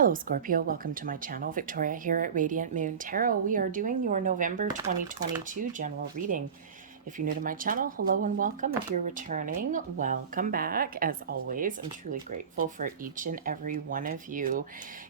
Hello Scorpio, welcome to my channel. Victoria here at Radiant Moon Tarot. We are doing your November 2022 general reading. If you're new to my channel, hello and welcome. If you're returning, welcome back. As always, I'm truly grateful for each and every one of you.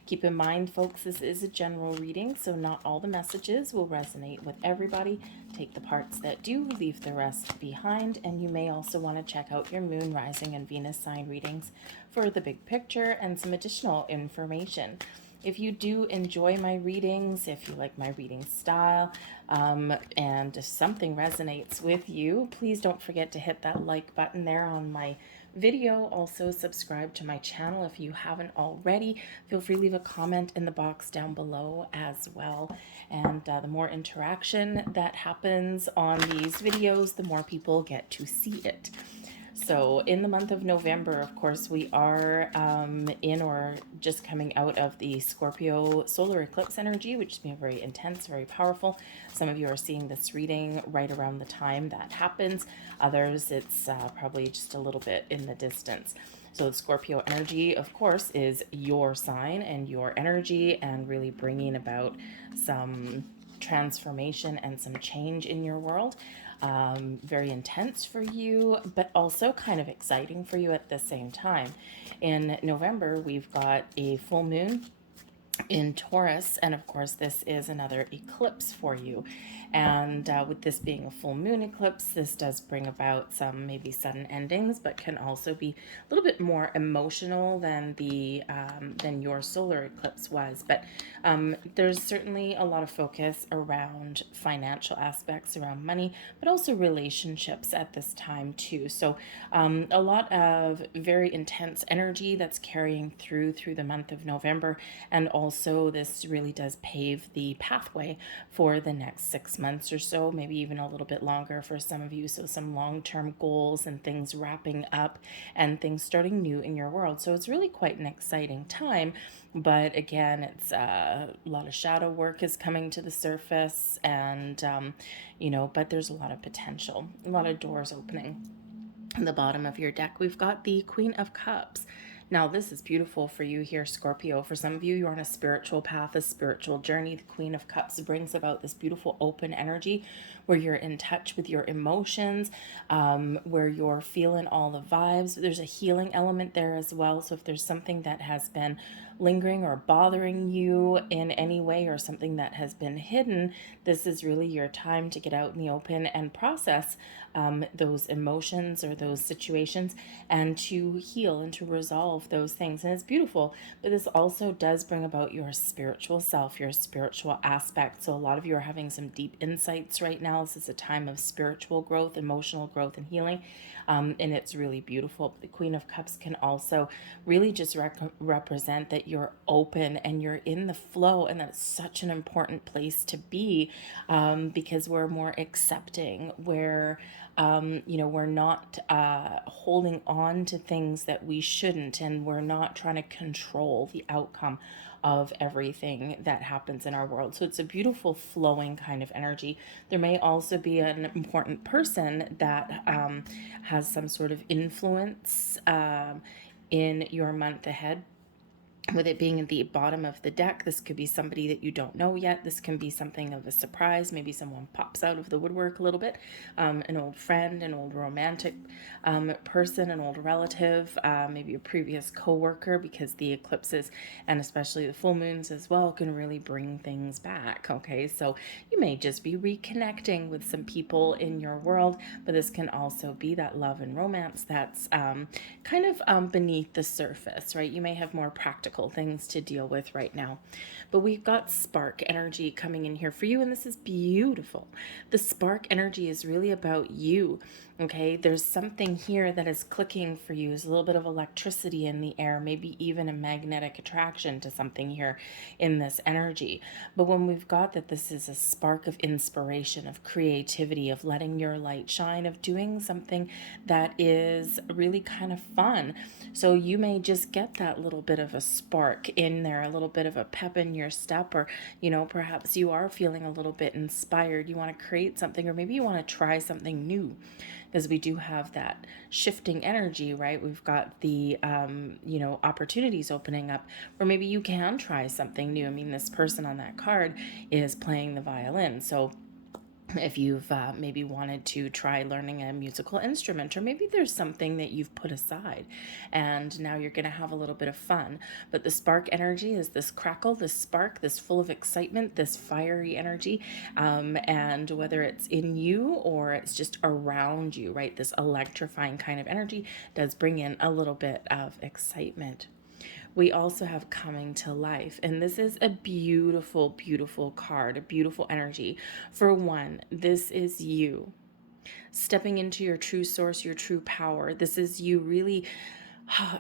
Keep in mind, folks, this is a general reading, so not all the messages will resonate with everybody. Take the parts that do, leave the rest behind, and you may also want to check out your moon, rising, and Venus sign readings for the big picture and some additional information. If you do enjoy my readings, if you like my reading style, and if something resonates with you, please don't forget to hit that like button there on my video. Also subscribe to my channel if you haven't already. Feel free to leave a comment in the box down below as well. And the more interaction that happens on these videos, the more people get to see it. So in the month of November, of course, we are in or just coming out of the Scorpio solar eclipse energy, which has been very intense, very powerful. Some of you are seeing this reading right around the time that happens. Others, it's probably just a little bit in the distance. So the Scorpio energy, of course, is your sign and your energy, and really bringing about some transformation and some change in your world. Very intense for you, but also kind of exciting for you at the same time. In November, we've got a full moon in Taurus, and of course this is another eclipse for you. And with this being a full moon eclipse, this does bring about some maybe sudden endings, but can also be a little bit more emotional than than your solar eclipse was. But there's certainly a lot of focus around financial aspects, around money, but also relationships at this time too. So a lot of very intense energy that's carrying through the month of November. And also this really does pave the pathway for the next 6 months or so, maybe even a little bit longer for some of you. So some long-term goals and things wrapping up and things starting new in your world. So it's really quite an exciting time. But again, it's a lot of shadow work is coming to the surface, and but there's a lot of potential, a lot of doors opening. In the bottom of your deck, we've got the Queen of Cups. Now, this is beautiful for you here, Scorpio. For some of you, you're on a spiritual path, a spiritual journey. The Queen of Cups brings about this beautiful open energy where you're in touch with your emotions, where you're feeling all the vibes. There's a healing element there as well. So if there's something that has been lingering or bothering you in any way, or something that has been hidden, this is really your time to get out in the open and process those emotions or those situations, and to heal and to resolve those things. And it's beautiful, but this also does bring about your spiritual self, your spiritual aspect. So a lot of you are having some deep insights right now. This is a time of spiritual growth, emotional growth, and healing. And it's really beautiful. The Queen of Cups can also really just represent that you're open and you're in the flow, and that's such an important place to be, because we're more accepting, we're not holding on to things that we shouldn't, and we're not trying to control the outcome of everything that happens in our world. So it's a beautiful flowing kind of energy. There may also be an important person that has some sort of influence in your month ahead. With it being at the bottom of the deck, this could be somebody that you don't know yet. This can be something of a surprise. Maybe someone pops out of the woodwork a little bit. An old friend, an old romantic person, an old relative, maybe a previous coworker, because the eclipses and especially the full moons as well can really bring things back. Okay, so you may just be reconnecting with some people in your world, but this can also be that love and romance that's kind of beneath the surface, right? You may have more practical things to deal with right now. But we've got spark energy coming in here for you, and this is beautiful. The spark energy is really about you. Okay, there's something here that is clicking for you. There's a little bit of electricity in the air, maybe even a magnetic attraction to something here in this energy. But when we've got that this is a spark of inspiration, of creativity, of letting your light shine, of doing something that is really kind of fun. So you may just get that little bit of a spark spark in there, a little bit of a pep in your step, or, perhaps you are feeling a little bit inspired. You want to create something, or maybe you want to try something new, because we do have that shifting energy, right? We've got the, opportunities opening up, or maybe you can try something new. I mean, this person on that card is playing the violin. So if you've maybe wanted to try learning a musical instrument, or maybe there's something that you've put aside and now you're going to have a little bit of fun. But the spark energy is this crackle, this spark, this full of excitement, this fiery energy. And whether it's in you or it's just around you, right? This electrifying kind of energy does bring in a little bit of excitement. We also have coming to life. And this is a beautiful, beautiful card, a beautiful energy. For one, this is you stepping into your true source, your true power. This is you really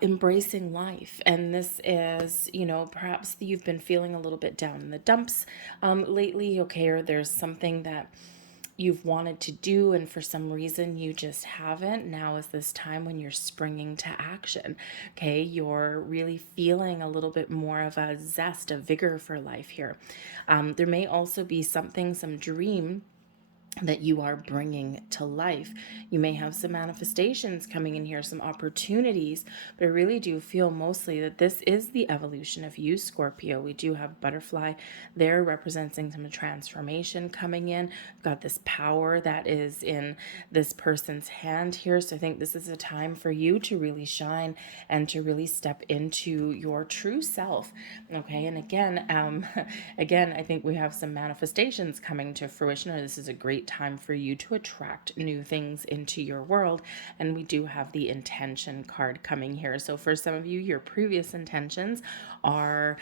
embracing life. And this is, perhaps you've been feeling a little bit down in the dumps lately, okay, or there's something that you've wanted to do and for some reason you just haven't. Now is this time when you're springing to action. Okay, you're really feeling a little bit more of a zest, a vigor for life here. There may also be something, some dream that you are bringing to life. You may have some manifestations coming in here, some opportunities, but I really do feel mostly that this is the evolution of you, Scorpio. We do have butterfly there representing some transformation coming in. We've got this power that is in this person's hand here. So I think this is a time for you to really shine and to really step into your true self. Okay. And again, I think we have some manifestations coming to fruition, or this is a great time for you to attract new things into your world. And we do have the intention card coming here. So for some of you, your previous intentions are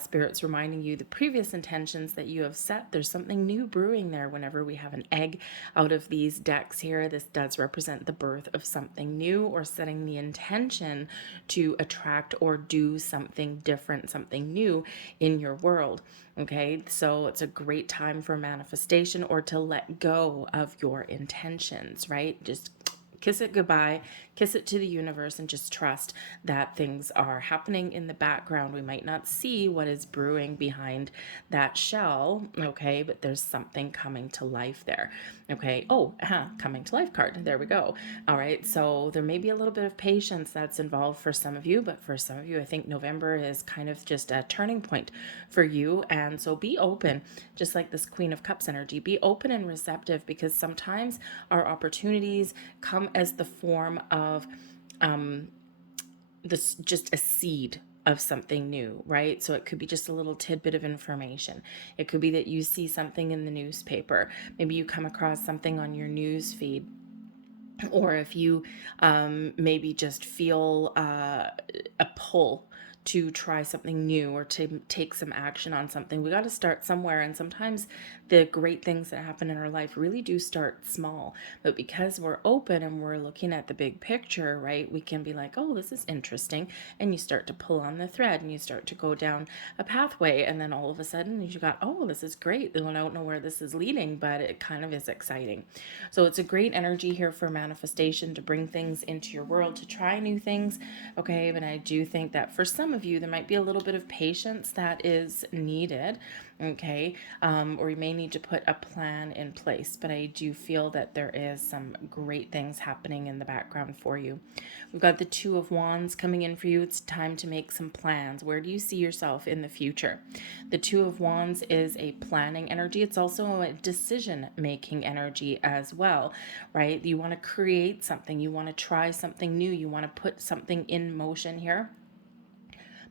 spirits reminding you the previous intentions that you have set. There's something new brewing there. Whenever we have an egg out of these decks here, this does represent the birth of something new, or setting the intention to attract or do something different, something new in your world. Okay, so it's a great time for manifestation, or to let go of your intentions, right? Just kiss it goodbye, kiss it to the universe, and just trust that things are happening in the background. We might not see what is brewing behind that shell, okay, but there's something coming to life there, okay? Oh, coming to life card. There we go. All right, so there may be a little bit of patience that's involved for some of you, but for some of you, I think November is kind of just a turning point for you. And so be open, just like this Queen of Cups energy. Be open and receptive, because sometimes our opportunities come as the form of this, just a seed of something new, right? So it could be just a little tidbit of information. It could be that you see something in the newspaper. Maybe you come across something on your news feed, or if you maybe just feel a pull to try something new, or to take some action on something. We got to start somewhere. And sometimes the great things that happen in our life really do start small. But because we're open and we're looking at the big picture, right, we can be like, oh, this is interesting. And you start to pull on the thread and you start to go down a pathway. And then all of a sudden you got, oh, this is great. I don't know where this is leading, but it kind of is exciting. So it's a great energy here for manifestation, to bring things into your world, to try new things. Okay. But I do think that for some of you, there might be a little bit of patience that is needed. Okay. Or you may need to put a plan in place, but I do feel that there is some great things happening in the background for you. We've got the Two of Wands coming in for you. It's time to make some plans. Where do you see yourself in the future? The Two of Wands is a planning energy. It's also a decision-making energy as well, right? You want to create something. You want to try something new. You want to put something in motion here.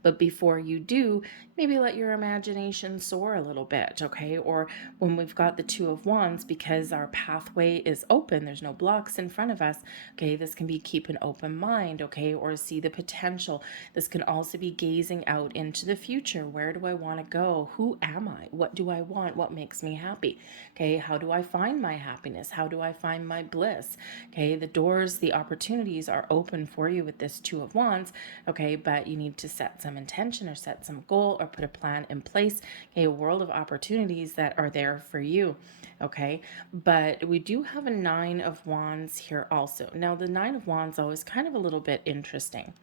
But before you do, maybe let your imagination soar a little bit, okay? Or when we've got the Two of Wands, because our pathway is open, there's no blocks in front of us, okay? This can be keep an open mind, okay? Or see the potential. This can also be gazing out into the future. Where do I want to go? Who am I? What do I want? What makes me happy? Okay, how do I find my happiness? How do I find my bliss? Okay, the doors, the opportunities are open for you with this Two of Wands, okay? But you need to set some intention, or set some goal, or put a plan in place. Okay, a world of opportunities that are there for you. Okay, but we do have a Nine of Wands here also. Now the Nine of Wands always kind of a little bit interesting.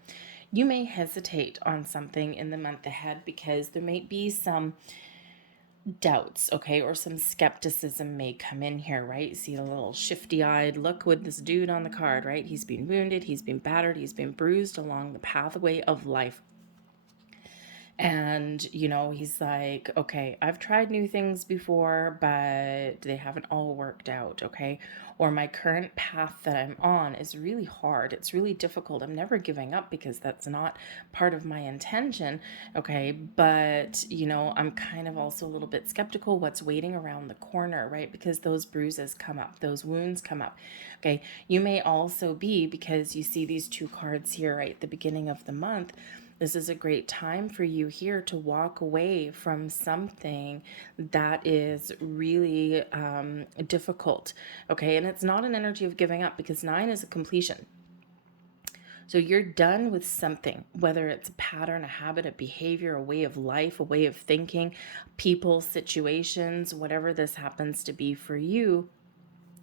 you may hesitate on something in the month ahead because there might be some doubts, okay, or some skepticism may come in here, right? See the little shifty-eyed look with this dude on the card, right? He's been wounded, he's been battered, he's been bruised along the pathway of life. And, you know, he's like, okay, I've tried new things before, but they haven't all worked out, okay? Or my current path that I'm on is really hard. It's really difficult. I'm never giving up because that's not part of my intention, okay? But, you know, I'm kind of also a little bit skeptical what's waiting around the corner, right? Because those bruises come up, those wounds come up, okay? You may also be, because you see these two cards here right at the beginning of the month, this is a great time for you here to walk away from something that is really difficult. Okay. And it's not an energy of giving up because 9 is a completion. So you're done with something, whether it's a pattern, a habit, a behavior, a way of life, a way of thinking, people, situations, whatever this happens to be for you.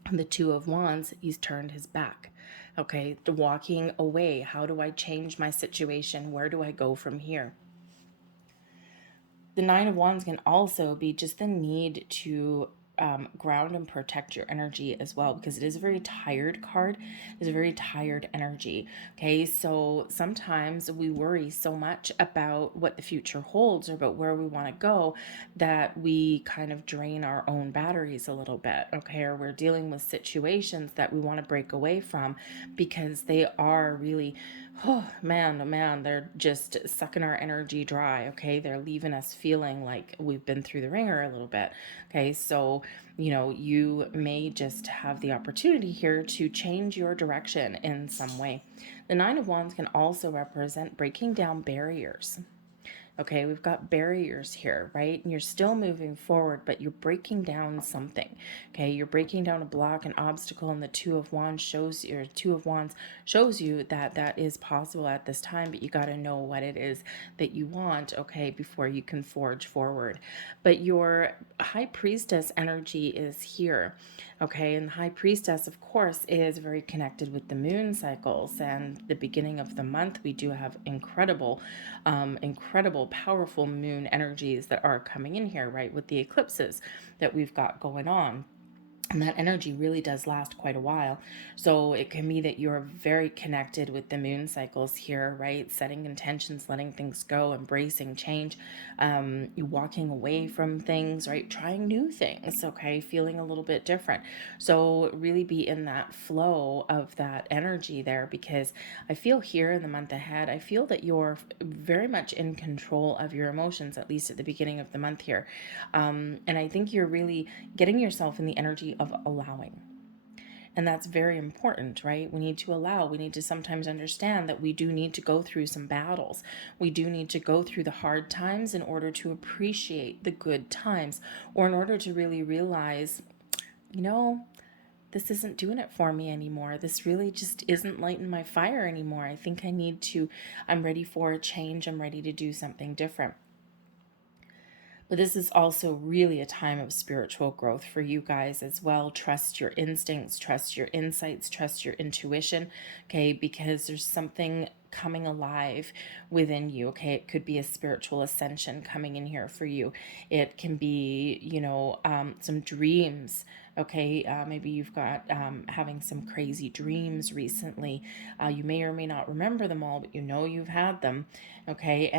The 2 of Wands, he's turned his back. Okay, walking away. How do I change my situation? Where do I go from here? The 9 of Wands can also be just the need to ground and protect your energy as well, because it is a very tired card. It's a very tired energy. Okay, so sometimes we worry so much about what the future holds or about where we want to go that we kind of drain our own batteries a little bit. Okay, or we're dealing with situations that we want to break away from because they are really, oh man, they're just sucking our energy dry. Okay, they're leaving us feeling like we've been through the ringer a little bit. Okay, so you know, you may just have the opportunity here to change your direction in some way. The 9 of Wands can also represent breaking down barriers. Okay, we've got barriers here, right? And you're still moving forward, but you're breaking down something. Okay, you're breaking down a block, an obstacle, and the 2 of Wands shows you, or 2 of Wands shows you that that is possible at this time, but you got to know what it is that you want, okay, before you can forge forward. But your High Priestess energy is here. Okay, and the High Priestess, of course, is very connected with the moon cycles. And the beginning of the month, we do have incredible, powerful moon energies that are coming in here, right, with the eclipses that we've got going on. And that energy really does last quite a while. So it can be that you're very connected with the moon cycles here, right? Setting intentions, letting things go, embracing change, you walking away from things, right? Trying new things, okay? Feeling a little bit different. So really be in that flow of that energy there, because I feel here in the month ahead, I feel that you're very much in control of your emotions, at least at the beginning of the month here. And I think you're really getting yourself in the energy of allowing. And that's very important, right? We need to allow. We need to sometimes understand that we do need to go through some battles. We do need to go through the hard times in order to appreciate the good times, or in order to really realize, you know, this isn't doing it for me anymore. This really just isn't lighting my fire anymore. I think I'm ready for a change. I'm ready to do something different. But this is also really a time of spiritual growth for you guys as well. Trust your instincts, trust your insights, trust your intuition, okay? Because there's something coming alive within you, okay? It could be a spiritual ascension coming in here for you. It can be, some dreams, okay? Maybe you've got having some crazy dreams recently. You may or may not remember them all, but you know you've had them, okay?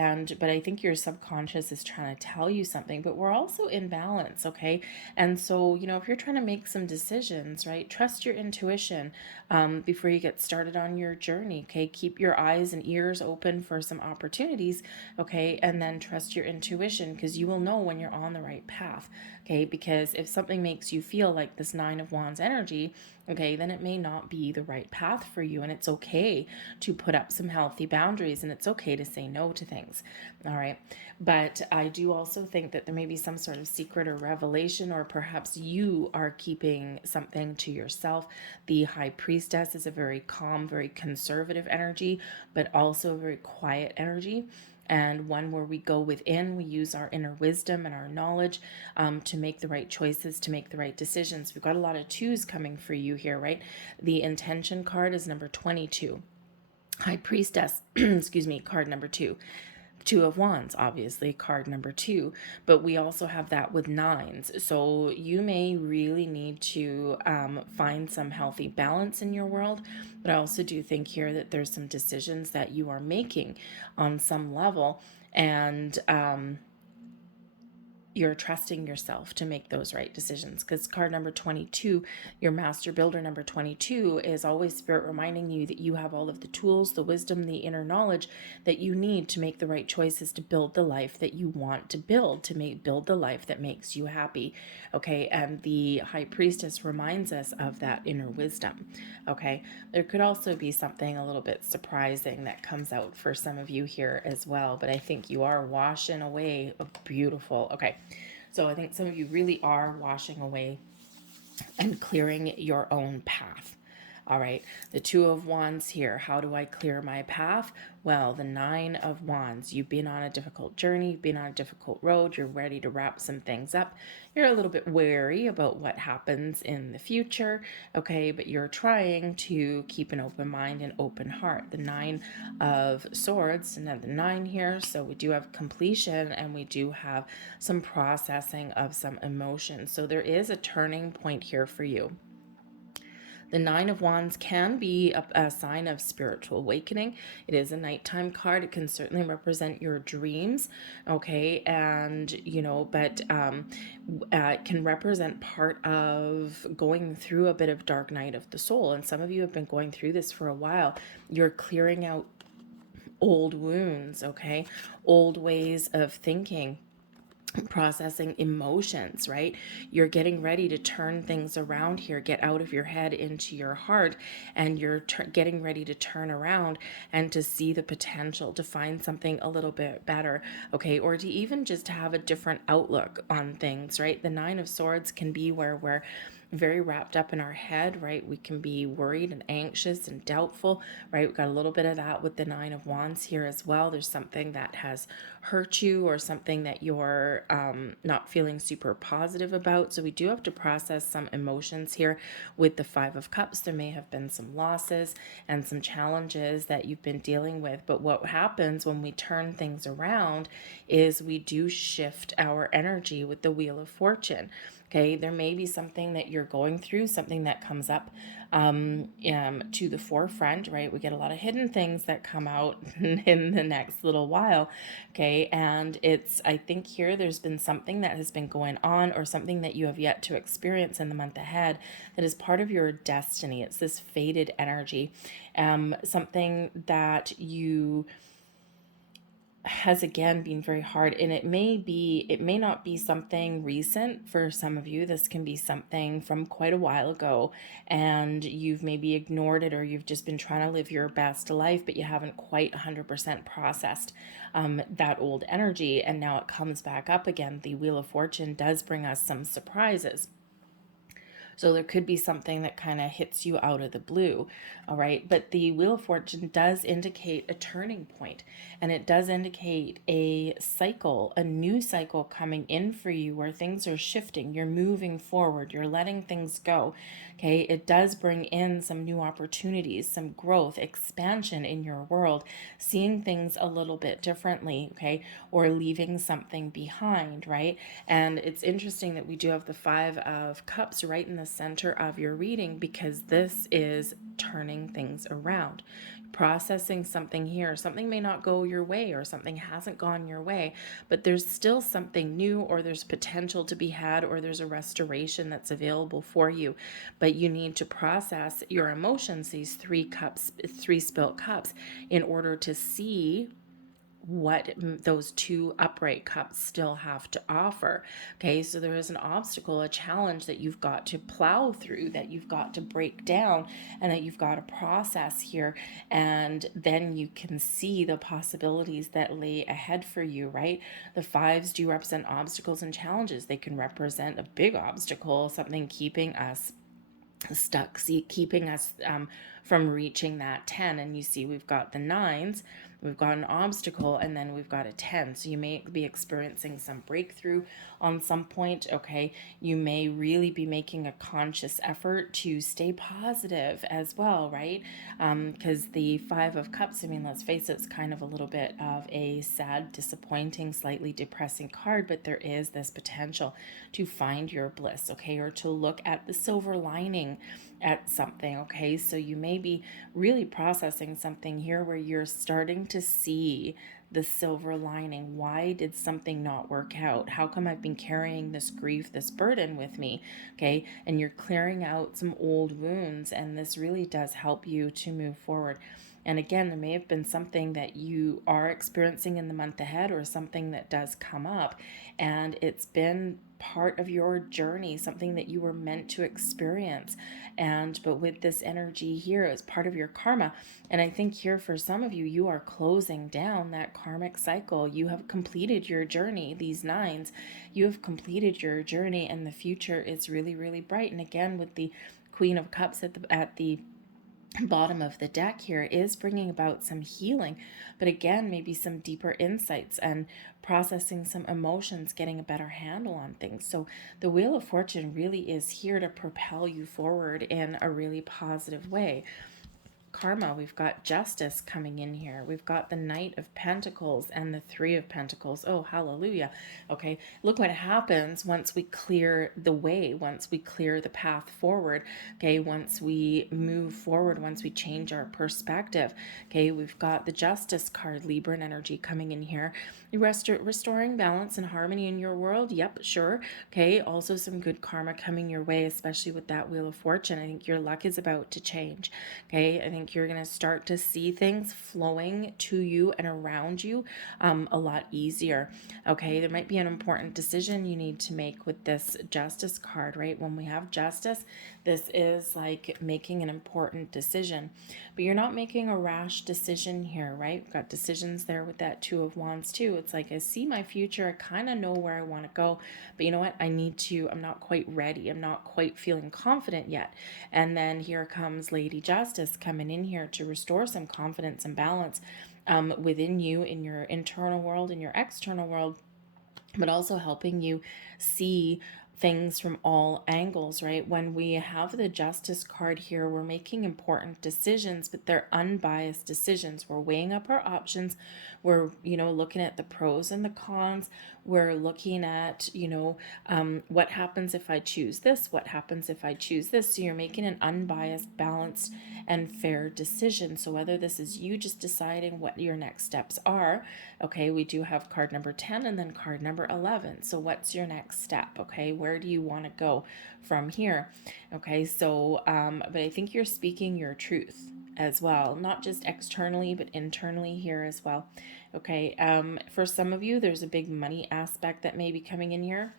But I think your subconscious is trying to tell you something, but we're also in balance, okay? And so, if you're trying to make some decisions, right, trust your intuition before you get started on your journey, okay? Keep your eyes and ears open for some opportunities, okay? And then trust your intuition, because you will know when you're on the right path, okay? Because if something makes you feel like this 9 of Wands energy, okay, then it may not be the right path for you. And it's okay to put up some healthy boundaries, and it's okay to say no to things. All right. But I do also think that there may be some sort of secret or revelation, or perhaps you are keeping something to yourself. The High Priestess is a very calm, very conservative energy, but also a very quiet energy. And one where we go within, we use our inner wisdom and our knowledge to make the right choices, to make the right decisions. We've got a lot of 2s coming for you here, right? The intention card is number 22. High Priestess, excuse me, card number 2. Two of Wands, obviously, card number 2, but we also have that with nines. So you may really need to find some healthy balance in your world. But I also do think here that there's some decisions that you are making on some level, and you're trusting yourself to make those right decisions. Because card number 22, your master builder number 22, is always spirit reminding you that you have all of the tools, the wisdom, the inner knowledge that you need to make the right choices to build the life that you want to build, build the life that makes you happy. Okay. And the high priestess reminds us of that inner wisdom. Okay. There could also be something a little bit surprising that comes out for some of you here as well, but I think you are washing away a beautiful, okay. So I think some of you really are washing away and clearing your own path. All right, the Two of Wands here. How do I clear my path? Well, the Nine of Wands. You've been on a difficult journey. You've been on a difficult road. You're ready to wrap some things up. You're a little bit wary about what happens in the future, okay? But you're trying to keep an open mind and open heart. The Nine of Swords, another 9 here. So we do have completion, and we do have some processing of some emotions. So there is a turning point here for you. The Nine of Wands can be a sign of spiritual awakening. It is a nighttime card. It can certainly represent your dreams, okay? And, but it can represent part of going through a bit of dark night of the soul. And some of you have been going through this for a while. You're clearing out old wounds, okay? Old ways of thinking, processing emotions, right? You're getting ready to turn things around here, get out of your head into your heart, and you're getting ready to turn around and to see the potential to find something a little bit better, okay? Or to even just have a different outlook on things, right? The Nine of Swords can be where we're very wrapped up in our head, right? We can be worried and anxious and doubtful, right? We've got a little bit of that with the Nine of Wands here as well. There's something that has hurt you or something that you're not feeling super positive about. So we do have to process some emotions here with the Five of Cups. There may have been some losses and some challenges that you've been dealing with. But what happens when we turn things around is we do shift our energy with the Wheel of Fortune. Okay, there may be something that you're going through, something that comes up to the forefront, right? We get a lot of hidden things that come out in the next little while, okay? And I think here there's been something that has been going on, or something that you have yet to experience in the month ahead that is part of your destiny. It's this fated energy, something that you has again been very hard, and it may not be something recent. For some of you, this can be something from quite a while ago, and you've maybe ignored it, or you've just been trying to live your best life, but you haven't quite 100% processed that old energy, and now it comes back up again. The Wheel of Fortune does bring us some surprises. So there could be something that kind of hits you out of the blue, all right? But the Wheel of Fortune does indicate a turning point, and it does indicate a cycle, a new cycle coming in for you, where things are shifting. You're moving forward. You're letting things go, okay? It does bring in some new opportunities, some growth, expansion in your world, seeing things a little bit differently, okay? Or leaving something behind, right? And it's interesting that we do have the Five of Cups right in the center of your reading, because this is turning things around, processing something here. Something may not go your way, or something hasn't gone your way, but there's still something new, or there's potential to be had, or there's a restoration that's available for you. But you need to process your emotions, these three spilt cups, in order to see what those two upright cups still have to offer. Okay, so there is an obstacle, a challenge that you've got to plow through, that you've got to break down, and that you've got to process here. And then you can see the possibilities that lay ahead for you, right? The fives do represent obstacles and challenges. They can represent a big obstacle, something keeping us stuck, keeping us from reaching that 10. And you see we've got the nines we've got an obstacle, and then we've got a 10. So you may be experiencing some breakthrough on some point, okay? You may really be making a conscious effort to stay positive as well, right? Because the Five of Cups, I mean, let's face it, it's kind of a little bit of a sad, disappointing, slightly depressing card, but there is this potential to find your bliss, okay? Or to look at the silver lining at something, okay? So you may be really processing something here where you're starting to see the silver lining. Why did something not work out? How come I've been carrying this grief, this burden with me? Okay. And you're clearing out some old wounds, and this really does help you to move forward. And again, there may have been something that you are experiencing in the month ahead, or something that does come up, and it's been part of your journey, something that you were meant to experience. But with this energy here, it's part of your karma. And I think here for some of you, you are closing down that karmic cycle. You have completed your journey. These nines, you have completed your journey, and the future is really, really bright. And again, with the Queen of Cups at the bottom of the deck here, is bringing about some healing, but again, maybe some deeper insights and processing some emotions, getting a better handle on things. So the Wheel of Fortune really is here to propel you forward in a really positive way. Karma, we've got Justice coming in here. We've got the Knight of Pentacles and the Three of Pentacles. Oh, hallelujah. Okay, look what happens once we clear the way, once we clear the path forward. Okay, once we move forward, once we change our perspective. Okay, we've got the Justice card, Libra energy coming in here. Restoring balance and harmony in your world. Yep, sure. Okay, also some good karma coming your way, especially with that Wheel of Fortune. I think your luck is about to change. Okay, I think you're going to start to see things flowing to you and around you a lot easier. Okay, there might be an important decision you need to make with this Justice card, right? When we have Justice, this is like making an important decision, but you're not making a rash decision here, right? We've got decisions there with that Two of Wands too. It's like, I see my future, I kind of know where I want to go, but you know what? I'm not quite ready. I'm not quite feeling confident yet. And then here comes Lady Justice coming in here to restore some confidence and balance within you, in your internal world, in your external world, but also helping you see things from all angles, right? When we have the Justice card here, we're making important decisions, but they're unbiased decisions. We're weighing up our options. We're, looking at the pros and the cons. We're looking at, what happens if I choose this? What happens if I choose this? So you're making an unbiased, balanced, and fair decision. So whether this is you just deciding what your next steps are, okay, we do have card number 10 and then card number 11. So what's your next step? Okay, where do you want to go from here? Okay, so, but I think you're speaking your truth as well, not just externally, but internally here as well. Okay, for some of you, there's a big money aspect that may be coming in here.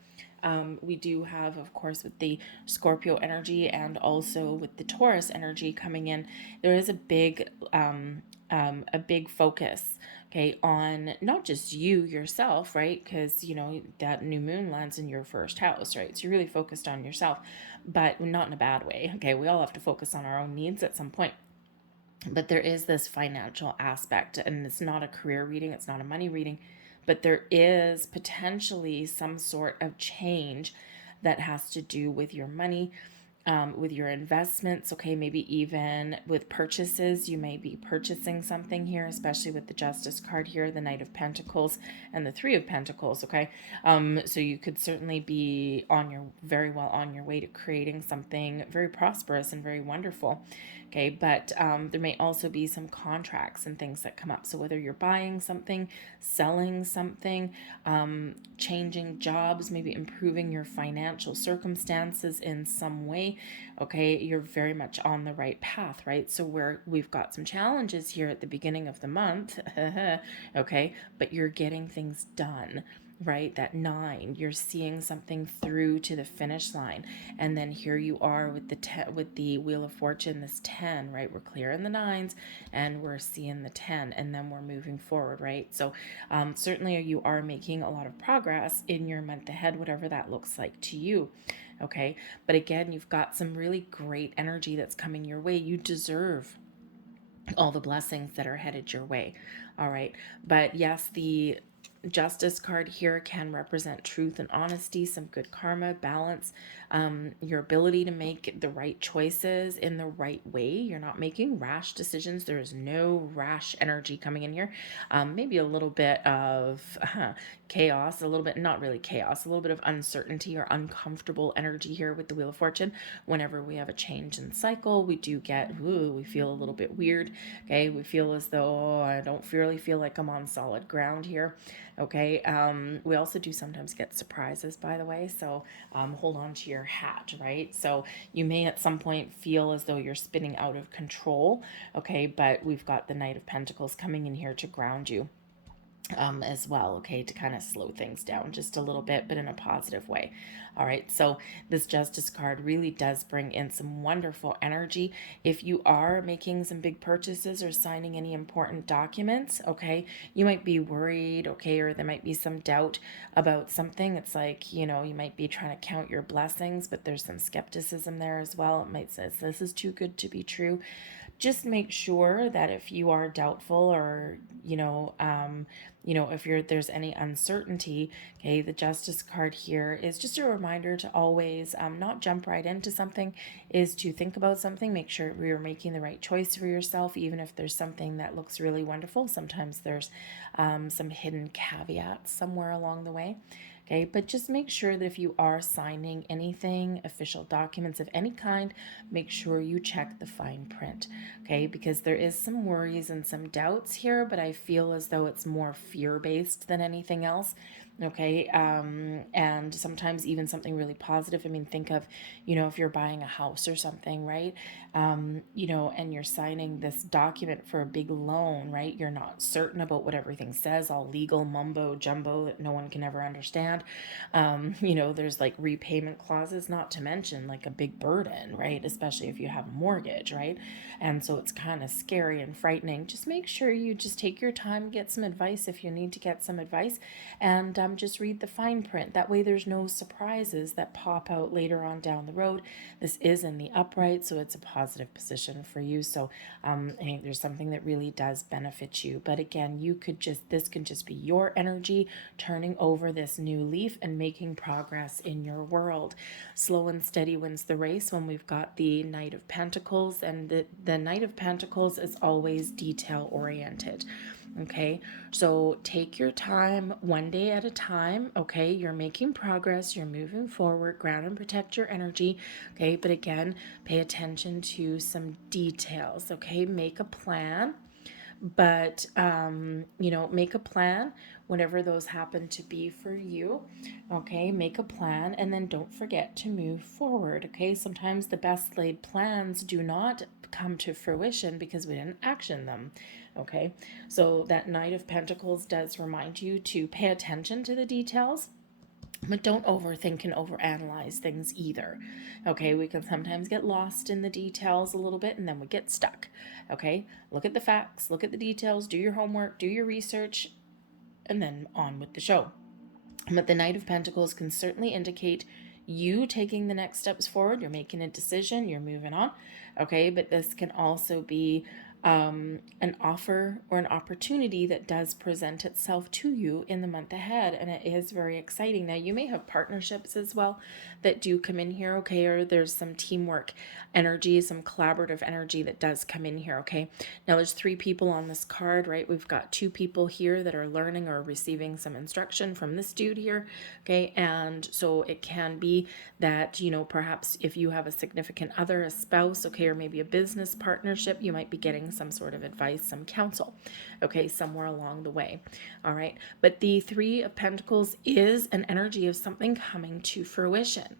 We do have, of course, with the Scorpio energy and also with the Taurus energy coming in, there is a big focus, okay, on not just you yourself, right? Because, that new moon lands in your first house, right? So you're really focused on yourself, but not in a bad way, okay? We all have to focus on our own needs at some point. But there is this financial aspect, and it's not a career reading, it's not a money reading, but there is potentially some sort of change that has to do with your money, with your investments, okay, maybe even with purchases. You may be purchasing something here, especially with the Justice card here, the Knight of Pentacles and the Three of Pentacles, okay? So you could certainly be very well on your way to creating something very prosperous and very wonderful, okay? But there may also be some contracts and things that come up. So whether you're buying something, selling something, changing jobs, maybe improving your financial circumstances in some way, okay, you're very much on the right path, right? So we've got some challenges here at the beginning of the month, okay, but you're getting things done, right? That 9, you're seeing something through to the finish line. And then here you are with the Wheel of Fortune, this 10, right? We're clearing the 9s and we're seeing the 10, and then we're moving forward, right? So certainly you are making a lot of progress in your month ahead, whatever that looks like to you. Okay, but again, you've got some really great energy that's coming your way. You deserve all the blessings that are headed your way. All right. But yes, the Justice card here can represent truth and honesty, some good karma, balance, your ability to make the right choices in the right way. You're not making rash decisions. There is no rash energy coming in here. Maybe a little bit of chaos, a little bit, not really chaos, a little bit of uncertainty or uncomfortable energy here with the Wheel of Fortune. Whenever we have a change in cycle, we do get, we feel a little bit weird. Okay. We feel as though, I don't really feel like I'm on solid ground here. Okay. We also do sometimes get surprises, by the way. So hold on to your hat, right? So you may at some point feel as though you're spinning out of control. Okay. But we've got the Knight of Pentacles coming in here to ground you as well, okay, to kind of slow things down just a little bit, but in a positive way. All right, so this Justice card really does bring in some wonderful energy. If you are making some big purchases or signing any important documents, okay, you might be worried, okay, or there might be some doubt about something. It's like, you might be trying to count your blessings, but there's some skepticism there as well. It might say, this is too good to be true. Just make sure that if you are doubtful or if there's any uncertainty, okay, the Justice card here is just a reminder to always not jump right into something, is to think about something, make sure you're making the right choice for yourself, even if there's something that looks really wonderful. Sometimes there's some hidden caveats somewhere along the way. Okay, but just make sure that if you are signing anything, official documents of any kind, make sure you check the fine print. Okay, because there is some worries and some doubts here, but I feel as though it's more fear-based than anything else. Okay, and sometimes even something really positive. I mean, think of, if you're buying a house or something, right? And you're signing this document for a big loan, right? You're not certain about what everything says, all legal mumbo jumbo that no one can ever understand. There's like repayment clauses, not to mention like a big burden, right? Especially if you have a mortgage, right? And so it's kind of scary and frightening. Just make sure you just take your time, get some advice if you need to get some advice, and just read the fine print. That way there's no surprises that pop out later on down the road. This is in the upright, so it's a positive position for you. So I think there's something that really does benefit you. But again, this can just be your energy turning over this new leaf and making progress in your world. Slow and steady wins the race when we've got the Knight of Pentacles, and the Knight of Pentacles is always detail oriented. Okay, so take your time, one day at a time. Okay, you're making progress, you're moving forward, ground and protect your energy. Okay, but again, pay attention to some details. Okay, make a plan, but make a plan whenever those happen to be for you. Okay, make a plan and then don't forget to move forward. Okay, sometimes the best laid plans do not come to fruition because we didn't action them. Okay, so that Knight of Pentacles does remind you to pay attention to the details, but don't overthink and overanalyze things either. Okay, we can sometimes get lost in the details a little bit and then we get stuck. Okay, look at the facts, look at the details, do your homework, do your research, and then on with the show. But the Knight of Pentacles can certainly indicate you taking the next steps forward. You're making a decision, you're moving on. Okay, but this can also be an offer or an opportunity that does present itself to you in the month ahead, and it is very exciting. Now you may have partnerships as well that do come in here, okay, or there's some teamwork energy, some collaborative energy that does come in here. Okay, now there's 3 people on this card, right? We've got 2 people here that are learning or receiving some instruction from this dude here. Okay, and so it can be that perhaps if you have a significant other, a spouse, okay, or maybe a business partnership, you might be getting some sort of advice, some counsel, okay, somewhere along the way. All right, but the 3 of Pentacles is an energy of something coming to fruition.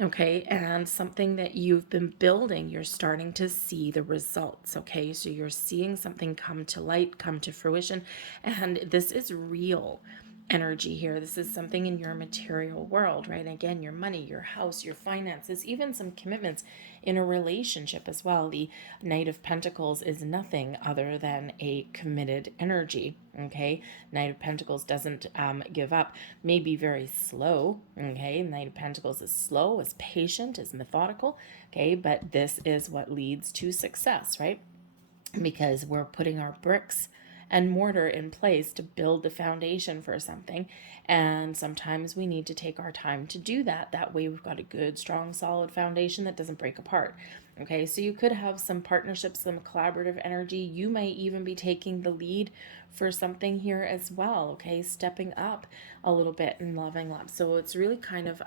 Okay, and something that you've been building, you're starting to see the results. Okay, so you're seeing something come to light, come to fruition, and this is real energy here. This is something in your material world, right? Again, your money, your house, your finances, even some commitments in a relationship as well. The Knight of Pentacles is nothing other than a committed energy. Okay, Knight of Pentacles doesn't give up, may be very slow. Okay, Knight of Pentacles is slow, is patient, is methodical. Okay, but this is what leads to success, right? because we're putting our bricks and mortar in place to build the foundation for something. And sometimes we need to take our time to do that. That way, we've got a good, strong, solid foundation that doesn't break apart. Okay, so you could have some partnerships, some collaborative energy. You may even be taking the lead for something here as well. Okay, stepping up a little bit and leveling up. So it's really kind of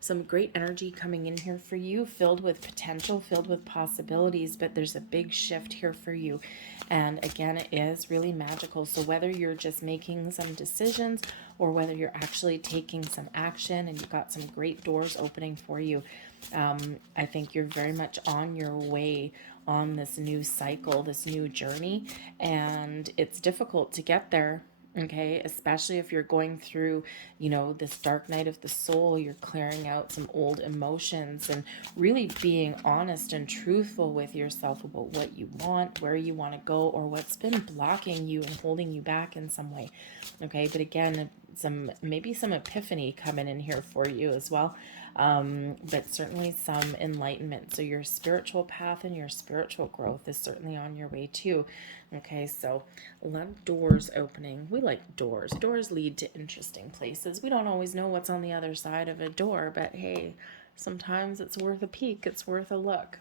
some great energy coming in here for you, filled with potential, filled with possibilities. But there's a big shift here for you. And again, it is really magical. So whether you're just making some decisions or whether you're actually taking some action and you've got some great doors opening for you, I think you're very much on your way on this new cycle, this new journey, and it's difficult to get there. Okay, especially if you're going through, this dark night of the soul, you're clearing out some old emotions and really being honest and truthful with yourself about what you want, where you want to go, or what's been blocking you and holding you back in some way. Okay, but again, maybe some epiphany coming in here for you as well, but certainly some enlightenment. So your spiritual path and your spiritual growth is certainly on your way too. Okay, so a lot of doors opening. We like doors. Doors lead to interesting places. We don't always know what's on the other side of a door, but hey, sometimes it's worth a peek. It's worth a look.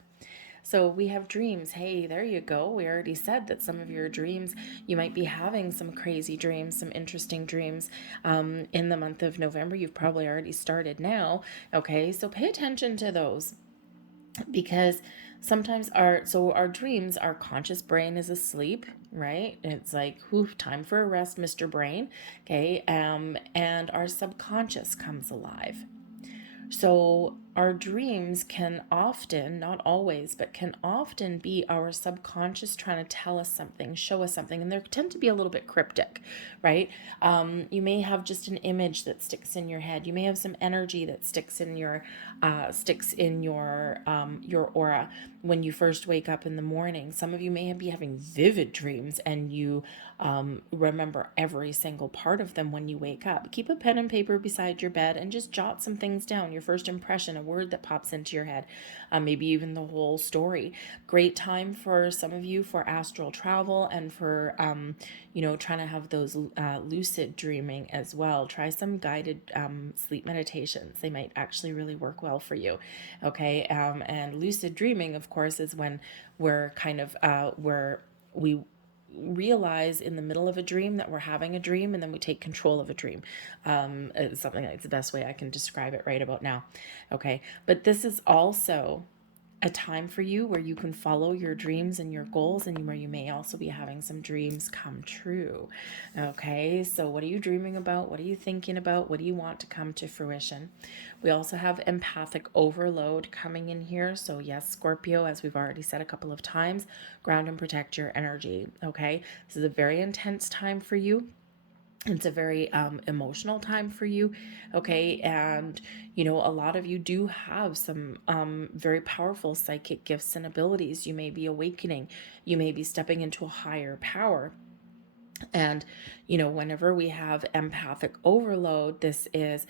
So we have dreams. Hey, there you go. We already said that some of your dreams, you might be having some crazy dreams, some interesting dreams in the month of November. You've probably already started now. Okay, so pay attention to those, because sometimes our dreams, our conscious brain is asleep, right? It's like, whew, time for a rest, Mr. Brain. Okay, and our subconscious comes alive. So our dreams can often, not always, but can often be our subconscious trying to tell us something, show us something, and they tend to be a little bit cryptic, right? You may have just an image that sticks in your head. You may have some energy that sticks in your your aura when you first wake up in the morning. Some of you may be having vivid dreams, and you remember every single part of them when you wake up. Keep a pen and paper beside your bed and just jot some things down. Your first impression, a word that pops into your head, maybe even the whole story. Great time for some of you for astral travel and for, trying to have those lucid dreaming as well. Try some guided sleep meditations. They might actually really work well for you. Okay. And lucid dreaming, of course, is when we're kind of, where we realize in the middle of a dream that we're having a dream, and then we take control of a dream. It's something like the best way I can describe it right about now. Okay, but this is also a time for you where you can follow your dreams and your goals, and where you may also be having some dreams come true. Okay, so what are you dreaming about? What are you thinking about? What do you want to come to fruition? We also have empathic overload coming in here. So yes, Scorpio, as we've already said a couple of times, ground and protect your energy. Okay, this is a very intense time for you. It's a very emotional time for you. Okay, and a lot of you do have some very powerful psychic gifts and abilities. You may be awakening, you may be stepping into a higher power. And whenever we have empathic overload, this is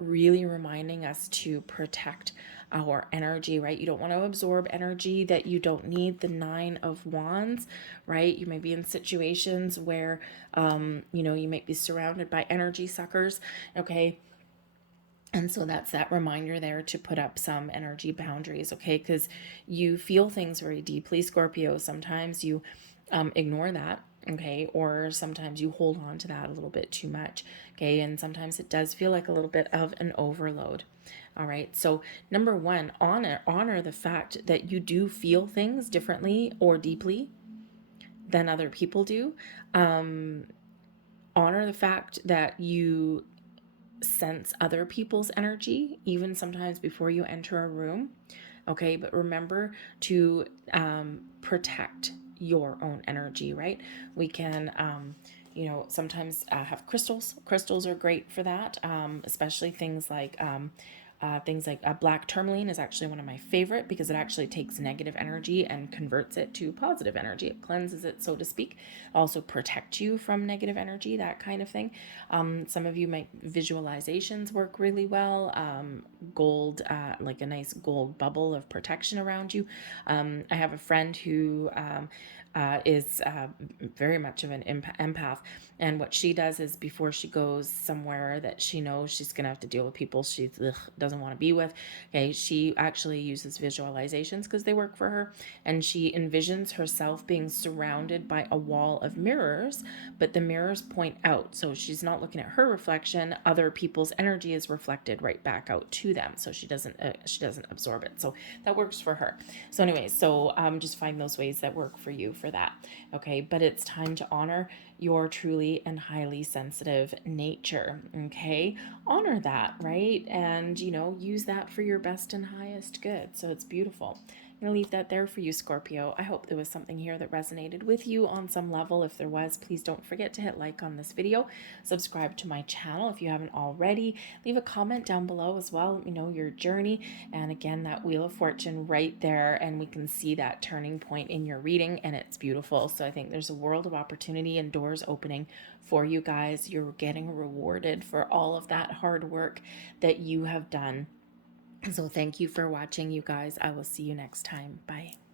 really reminding us to protect our energy, right? You don't want to absorb energy that you don't need. The 9 of Wands, right? You may be in situations where you might be surrounded by energy suckers. Okay, and so that's that reminder there to put up some energy boundaries. Okay, because you feel things very deeply, Scorpio. Sometimes you ignore that. Okay, or sometimes you hold on to that a little bit too much. Okay, and sometimes it does feel like a little bit of an overload. All right, so number one, honor the fact that you do feel things differently or deeply than other people do. Honor the fact that you sense other people's energy, even sometimes before you enter a room. Okay, but remember to protect your own energy, right? We can, sometimes have crystals. Crystals are great for that, especially things like Things like black tourmaline is actually one of my favorite because it actually takes negative energy and converts it to positive energy. It cleanses it, so to speak. Also protect you from negative energy, that kind of thing. Some of you might visualizations work really well. Gold, like a nice gold bubble of protection around you. I have a friend who is very much of an empath. And what she does is before she goes somewhere that she knows she's going to have to deal with people she doesn't want to be with, okay, she actually uses visualizations because they work for her. And she envisions herself being surrounded by a wall of mirrors, but the mirrors point out. So she's not looking at her reflection. Other people's energy is reflected right back out to them. So she doesn't absorb it. So that works for her. So anyways, so just find those ways that work for you for that. Okay, but it's time to honor your truly and highly sensitive nature. Okay, honor that, right? And use that for your best and highest good. So it's beautiful. I'm going to leave that there for you, Scorpio. I hope there was something here that resonated with you on some level. If there was, please don't forget to hit like on this video. Subscribe to my channel if you haven't already. Leave a comment down below as well. Let me know your journey. And again, that Wheel of Fortune right there. And we can see that turning point in your reading, and it's beautiful. So I think there's a world of opportunity and doors opening for you guys. You're getting rewarded for all of that hard work that you have done. So thank you for watching, you guys. I will see you next time. Bye.